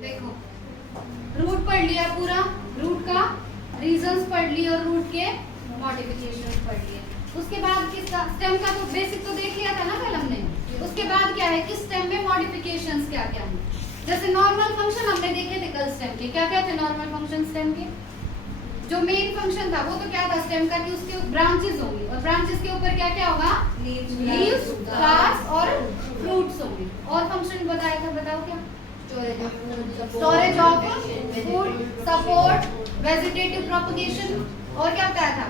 देखो रूट पढ़ लिया पूरा, रूट का रीजंस पढ़ लिए और रूट के मॉडिफिकेशंस पढ़ लिए। उसके बाद किसका स्टेम का तो बेसिक तो देख लिया था ना कल हमने। उसके बाद क्या है कि स्टेम में मॉडिफिकेशंस क्या क्या हैं। जैसे नॉर्मल फंक्शन हमने देखे थे कल स्टेम के, क्या क्या थे नॉर्मल फंक्शन स्टेम के। जो मेन फंक्शन था वो तो क्या था स्टेम का कि उसके ब्रांचेस होंगी और ब्रांचेस के ऊपर क्या क्या होगा, लीव्स, फ्लावर्स और फ्रूट्स होंगे। और फंक्शन बताया था, बताओ क्या। Storage of food, support vegetative propagation और क्या बताया था,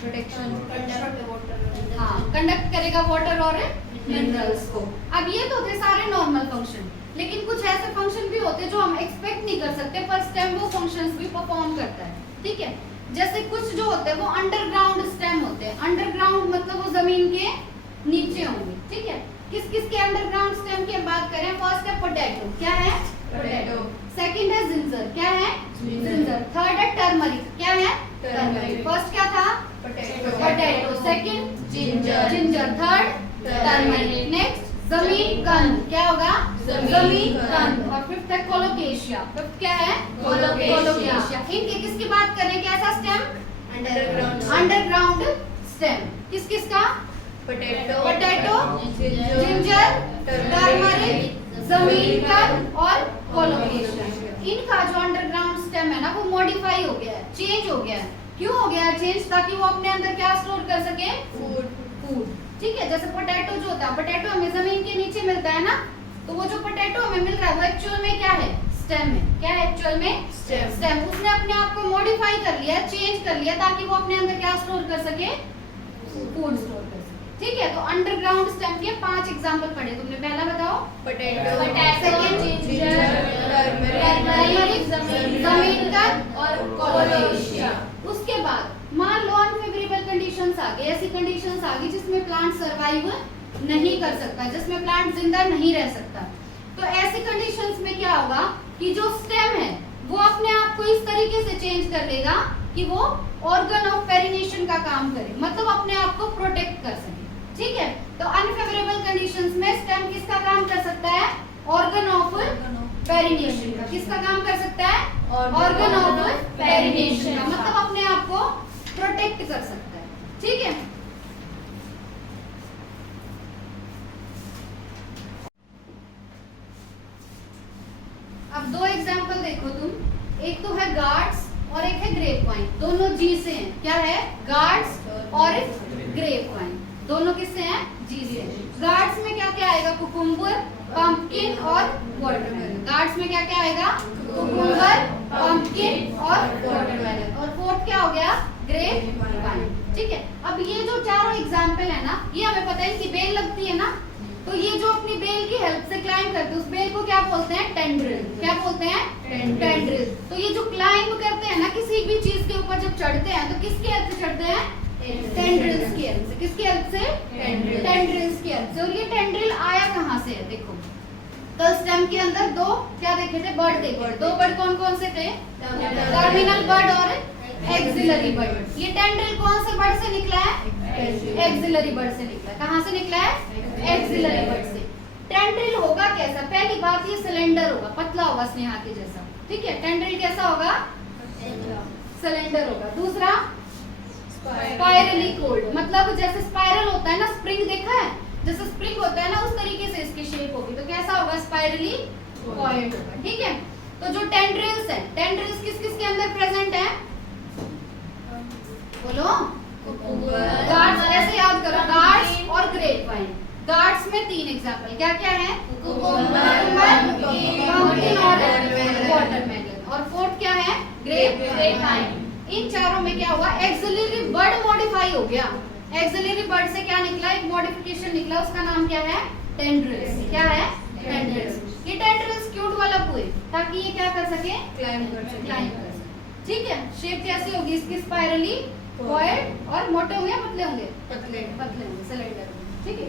प्रोटेक्शन, हाँ कंडक्ट करेगा वाटर और मिनरल्स को। अब ये तो थे सारे नॉर्मल फंक्शन, लेकिन कुछ ऐसे फंक्शन भी होते हैं जो हम एक्सपेक्ट नहीं कर सकते पर स्टेम वो फंक्शंस भी परफॉर्म करता है, ठीक है। जैसे कुछ जो होते हैं वो अंडरग्राउंड स्टेम होते हैं। अंडरग्राउंड मतलब वो जमीन के नीचे होंगे, ठीक है। किस किस के अंडरग्राउंड स्टेम की हम बात करें, फर्स्ट है पोटैटो, क्या है पोटैटो। सेकंड है जिंजर, क्या है जिंजर। थर्ड है टर्मरिक, क्या है टर्मरिक। फर्स्ट क्या था potato, second ginger, third turmeric. Next जमीन कंद, क्या होगा जमीन कंद। और फिफ्थ है कोलोकेशिया, फिफ्थ क्या है कोलोकेशिया। इनके किसकी बात करें, कैसा स्टेम अंडरग्राउंड स्टेम। किस किस का, पोटैटो, जिंजर, टर्मरिक, जमीन कंद और कोलोकेशिया। इनका जो अंडरग्राउंड स्टेम है ना वो मॉडिफाई हो गया है, चेंज हो गया है। क्यों हो गया है चेंज, ताकि वो अपने अंदर क्या स्टोर कर सके, फूड, ठीक है। जैसे पोटैटो जो होता है, पोटैटो हमें जमीन के नीचे मिलता है ना, तो वो जो पोटैटो हमें मिल रहा है वो एक्चुअल में क्या है, स्टेम है। क्या है एक्चुअल में स्टेम। उसने अपने आप को मॉडिफाई कर लिया, चेंज कर लिया, ताकि वो अपने अंदर क्या स्टोर कर सके, फूड स्टोर कर सके, ठीक है। तो अंडरग्राउंड स्टेम के 5 एग्जांपल पढ़े तुमने। पहला बताओ जमीन कंद और कोलोकेशिया। उसके बाद मान लो अनफेवरेबल कंडीशंस आ गई, ऐसी कंडीशंस आ गई जिसमें प्लांट सरवाइव नहीं कर सकता, जिसमें प्लांट जिंदा नहीं रह सकता। तो ऐसी कंडीशंस में क्या होगा कि जो स्टेम है वो अपने आप को इस तरीके से चेंज कर लेगा कि वो ऑर्गन ऑफ पेरिनेशन का काम करे, मतलब अपने आप को प्रोटेक्ट कर सके, ठीक है। तो अनफेवरेबल कंडीशंस में स्टेम किसका काम कर सकता है, ऑर्गन ऑफ पेरिनेशन का। किसका काम कर सकता है, ऑर्गन ऑफ पेरिनेशन का, मतलब अपने आप को प्रोटेक्ट कर सकता है, ठीक है। अब 2 एग्जांपल देखो तुम, एक तो है गार्ड्स और एक है ग्रेप वाइन। दोनों जी से हैं, क्या है गार्ड्स और ग्रेप वाइन, दोनों किससे हैं, जी से। गार्ड्स में क्या क्या आएगा, कुकुम्बर, पंपकिन और वाटरमेलन। गार्ड्स में क्या क्या आएगा, कुकुम्बर, पंपकिन और वाटरमेलन। और फोर्थ क्या हो गया, ग्रेप वाइन, ठीक है। अब ये जो चारों एग्जांपल है ना, ये हमें पता है कि बेल लगती है ना, तो ये जो अपनी बेल की हेल्प से क्लाइंब करते हैं उस बेल को क्या बोलते हैं, टेंड्रिल। क्या बोलते हैं, टेंड्रिल। तो ये जो क्लाइंब करते हैं ना किसी भी चीज के ऊपर जब चढ़ते हैं तो किसकी हेल्प से चढ़ते हैं, टेंड्रिल्स की हेल्प से। किसकी हेल्प से, टेंड्रिल्स की हेल्प से। और ये टेंड्रिल आया कहाँ से है, देखो कल स्टेम के अंदर 2 क्या देखे थे, बर्ड देखे। 2 बर्ड कौन कौन से थे, टर्मिनल बर्ड और एक्सिलरी बर्ड। ये टेंड्रिल कौन से बर्ड से निकला है, एक्सिलरी बर्ड से निकला है। कहाँ से निकला है, एक्सिलरी बर्ड से। टेंड्रिल होगा कैसा, पहली बात ये सिलेंडर होगा, पतला होगा स्नेहा के जैसा, ठीक है। टेंड्रिल कैसा होगा, सिलेंडर होगा। दूसरा स्पाइरली कोल्ड, मतलब जैसे स्पाइरल होता है ना, स्प्रिंग देखा है, जैसे स्प्रिंग होता है ना उस तरीके से इसकी शेप होगी, तो कैसा होगा, स्पाइरली कोल्ड होगा, ठीक है। तो जो टेंड्रिल्स है, टेंड्रिल्स किस किस के अंदर प्रेजेंट है, बोलो, गार्ड्स, ऐसे याद करो, गार्ड्स और ग्रेप वाइन। गार्ड्स में 3 एग्जांपल क्या क्या है, पंपकिन और वाटरमेलन। और फोर्थ क्या है, ग्रेप वाइन। इन चारों में क्या हुआ, एक्सिलरी बर्ड मॉडिफाई हो गया। एक्सिलरी बर्ड से क्या निकला, एक मॉडिफिकेशन निकला, उसका नाम क्या है, टेंड्रिल्स। क्या है, टेंड्रिल्स। ये टेंड्रिल्स क्यूट वाला हुए ताकि ये क्या कर सके, क्लाइंब कर सके, ठीक है। शेप कैसी होगी इसकी, स्पाइरली कॉइल्ड। और मोटे होंगे पतले होंगे, पतले होंगे, सिलेंडर, ठीक है।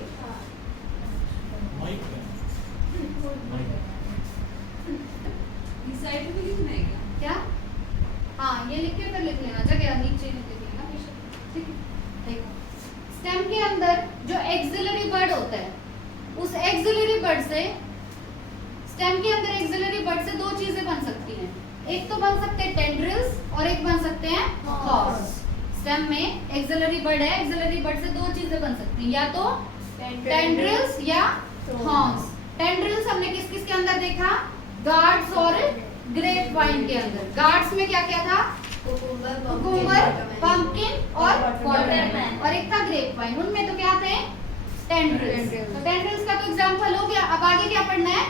इस साइड में लिखना है क्या, हाँ ये लिख के फिर लिख लेना, जगह नीचे लिख लेना, ठीक है। देखो स्टेम के अंदर जो एक्सिलरी बर्ड होता है, उस एक्सिलरी बर्ड से, स्टेम के अंदर एक्सिलरी बर्ड से से बन सकती हैं। एक तो बन सकते हैं टेंड्रिल्स और एक बन सकते हैं हॉर्स। स्टेम में एक्सिलरी बर्ड है, एक्सिलरी बर्ड से दो चीजें बन सकती हैं, या तो टेंड्रिल्स या हॉर्स। टेंड्रिल्स हमने किस किस के अंदर देखा? गार्ड्स और ग्रेप वाइन के अंदर। गार्ड्स में क्या क्या था? कुकुम्बर, पंपकिन और वाटरमेलन, और एक था ग्रेप वाइन। उनमें तो क्या थे? टेंड्रिल्स। तो टेंड्रिल्स का तो एग्जांपल हो गया। अब आगे क्या पढ़ना है?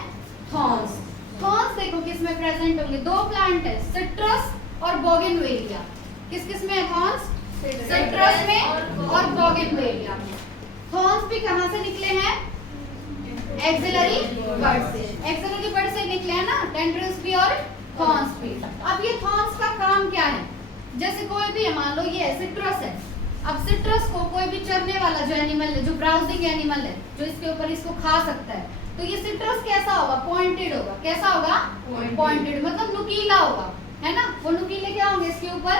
थॉर्न्स। थॉर्न्स देखो किस में प्रेजेंट होंगे? दो प्लांट है, सिट्रस और बोगनवेलिया। किस किस में है थॉर्न्स? सिट्रस में और बोगनवेलिया में। थॉर्न्स भी कहां से निकले हैं? एक्सिलरी बर्ड से। एक्सिलरी बर्ड से निकले हैं ना टेंड्रिल्स भी और थॉर्न्स भी। अब ये थॉर्न्स का काम क्या है? जैसे कोई भी है, मान लो ये सिट्रस है। अब सिट्रस को कोई भी चरने वाला जो एनिमल है, जो ब्राउजिंग एनिमल है, जो इसके ऊपर इसको खा सकता है, तो ये सिट्रस कैसा होगा? पॉइंटेड होगा। कैसा होगा? पॉइंटेड, मतलब नुकीला होगा, है ना? वो नुकीले क्या होंगे? इसके ऊपर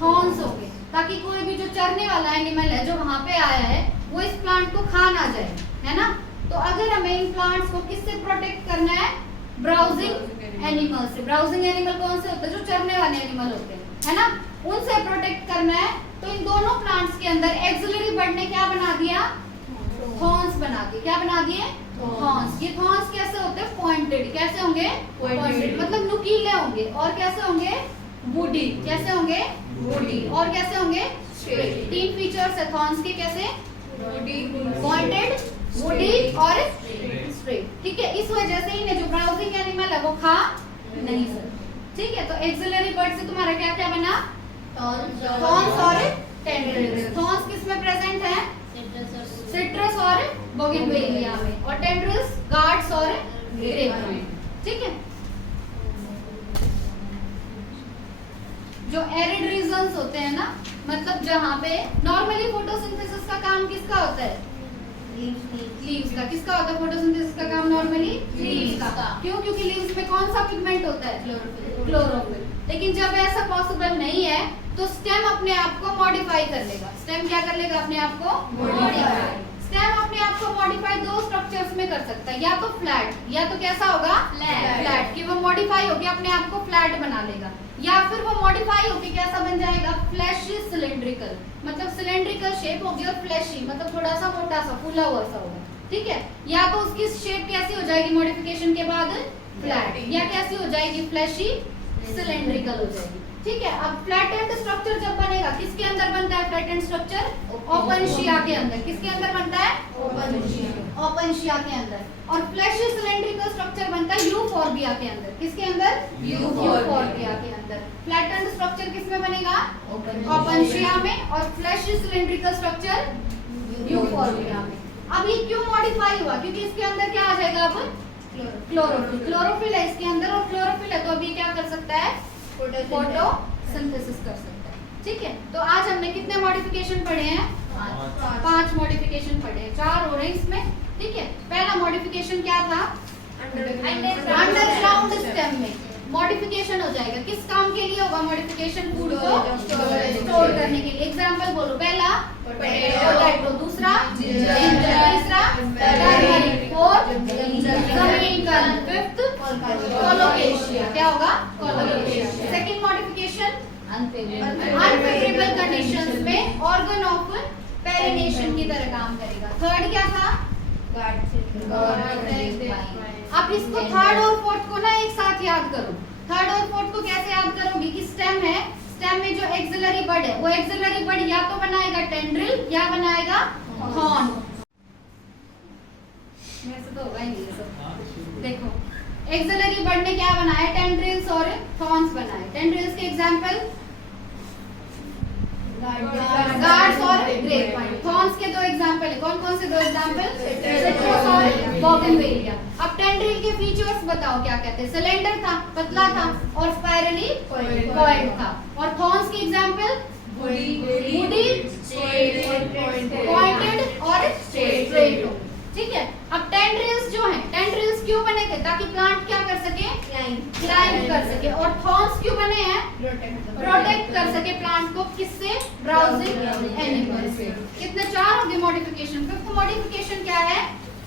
थॉर्न्स होंगे, ताकि कोई भी जो चरने वाला एनिमल है जो वहां पे आया है वो इस प्लांट को खा ना जाए, है ना? तो अगर हमें इन प्लांट्स को किससे प्रोटेक्ट करना है? ब्राउजिंग एनिमल से। ब्राउजिंग एनिमल कौन से होते हैं? जो चरने वाले एनिमल होते हैं, है ना? उनसे प्रोटेक्ट करना है। तो इन दोनों प्लांट्स के अंदर एक्सिलरी बर्ड ने क्या बना दिया? थॉर्न्स बना दिए। क्या बना दिए? थॉर्न्स। ये थॉर्न्स कैसे होते हैं? पॉइंटेड। कैसे होंगे? पॉइंटेड, मतलब नुकीले होंगे। और कैसे होंगे? वुडी। कैसे होंगे? वुडी। और कैसे होंगे? स्ट्रेट। तीन फीचर्स है थॉर्न्स के। कैसे? पॉइंटेड, वुडी और स्ट्रेट। ठीक है, इस वजह से इन्हें जो ब्राउजिंग एनिमल है वो खा नहीं सकते। ठीक है, तो एक्सिलरी बर्ड से तुम्हारा क्या क्या बना? थॉर्न्स और टेंड्रिल्स। थॉर्न्स किस में प्रेजेंट है? सिट्रस और बोगनवेलिया में, और टेंड्रिल्स गार्ड्स और ग्रेप में। ठीक है, जो एरिड रीजन्स होते हैं ना, मतलब जहाँ पे नॉर्मली फोटोसिंथेसिस का काम किसका होता है? लीव्स का। किसका होता है फोटोसिंथेसिस का काम नॉर्मली? लीव्स का। क्यों? क्योंकि लीव्स में कौन सा पिगमेंट होता है? क्लोरोफिल। लेकिन जब ऐसा पॉसिबल नहीं है तो स्टेम अपने आप को मॉडिफाई कर लेगा। स्टेम क्या कर लेगा? अपने आप को मॉडिफाई। स्टेम अपने आप को मॉडिफाई दो स्ट्रक्चर्स में कर सकता है, या तो फ्लैट, या तो कैसा होगा? फ्लैट, कि वो मॉडिफाई होके अपने आप को फ्लैट बना लेगा, या फिर वो मॉडिफाई होके कैसा बन जाएगा? फ्लैशी सिलेंड्रिकल, मतलब सिलेंड्रिकल शेप होगी, और फ्लैशी मतलब थोड़ा सा मोटा सा फूला हुआ सा होगा। ठीक है, या तो उसकी शेप कैसी हो जाएगी मॉडिफिकेशन के बाद? फ्लैट, या कैसी हो जाएगी? फ्लैशी सिलेंड्रिकल हो जाएगी। ठीक है, अब फ्लैटेंड स्ट्रक्चर जब बनेगा, किसके अंदर बनता है फ्लैटेंड स्ट्रक्चर? ओपनशिया के अंदर। किसके अंदर बनता है? ओपनशिया के अंदर। और फ्लैशी सिलेंड्रिकल स्ट्रक्चर बनता है यूफोर्बिया के अंदर। किसके अंदर? यूफोर्बिया के अंदर। फ्लैटेंड स्ट्रक्चर किसमें बनेगा? ओपनशिया में, और फ्लैशी सिलेंड्रिकल स्ट्रक्चर यूफोर्बिया में। अब ये क्यों मॉडिफाई हुआ? क्योंकि इसके अंदर क्या आ जाएगा? अब क्लोरोफिल। क्लोरोफिल है इसके अंदर, और क्लोरोफिल है तो अभी क्या कर सकता है? फोटोसिंथेसिस कर सकता है। ठीक है, तो आज हमने कितने मॉडिफिकेशन पढ़े हैं? 5 मॉडिफिकेशन पढ़े हैं। 4 हो रहे हैं इसमें। ठीक है, पहला मॉडिफिकेशन क्या था? अंडरग्राउंड स्टेम में मॉडिफिकेशन हो जाएगा। किस काम के लिए होगा मॉडिफिकेशन? फूड को स्टोर करने के लिए। एग्जांपल बोलो। पहला पोटैटो, दूसरा जिंजर, तीसरा टर्मरिक, फोर्थ जमीकल, फिफ्थ कोलोकेशिया। क्या होगा? Colocasia. Second modification unfavourable conditions में ऑर्गन ऑफ पेरिनेशन की तरह काम करेगा। थर्ड क्या था? अब इसको थर्ड और फोर्थ को ना एक साथ याद करो। थर्ड और फोर्थ को कैसे याद करोगे? कि स्टेम है, स्टेम में जो एक्सिलरी बर्ड है वो एक्सिलरी बर्ड या तो बनाएगा टेंड्रिल या बनाएगा थॉर्न। वैसे तो होगा ही नहीं सब। देखो एक्सिलरी बर्ड ने क्या बनाया? टेंड्रिल्स और थॉर्न्स बनाए। टेंड्रिल्स के एग्जांपल गार्ड्स और ग्रेप वाइन। थॉर्न्स के दो एग्जांपल है। कौन कौन से दो एग्जांपल? सिट्रस और बोगनवेलिया। अब टेंड्रिल के फीचर्स बताओ क्या कहते हैं? सिलेंडर था, पतला था, और स्पाइरली पॉइंट था। और थॉर्न्स के एग्जांपल वुडी, पॉइंटेड और स्ट्रेट हो। ठीक है, अब टेंड्रिल्स जो हैं, टेंड्रिल्स क्यों बने थे? ताकि प्लांट क्या कर सके? क्लाइंब कर सके। और थॉर्न्स क्यों बने हैं? प्रोटेक्ट कर सके प्लांट को। किससे? ब्राउजिंग एनिमल से। कितने? 4 हो गए मॉडिफिकेशन। फिफ्थ मॉडिफिकेशन क्या है?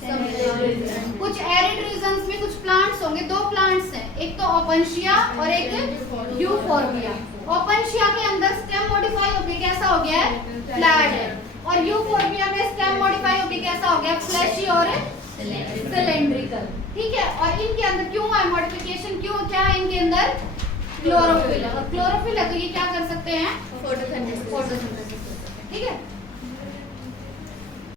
कुछ एरिड रीजन्स में कुछ प्लांट्स होंगे, दो प्लांट्स हैं, एक तो ओपनशिया और एक यूफोर्बिया। ओपनशिया के अंदर स्टेम मॉडिफाई होके कैसा हो गया है, फ्लैट है, और यूफोर्बिया में स्टेम मॉडिफाई होके कैसा हो गया, फ्लैशी और सिलेंड्रिकल। ठीक है, और इनके अंदर क्यों है मॉडिफिकेशन, क्यों, क्या है इनके अंदर, क्लोरोफिल है, और क्लोरोफिल है तो ये क्या कर सकते हैं, फोटोसिंथेसिस कर सकते हैं। ठीक है,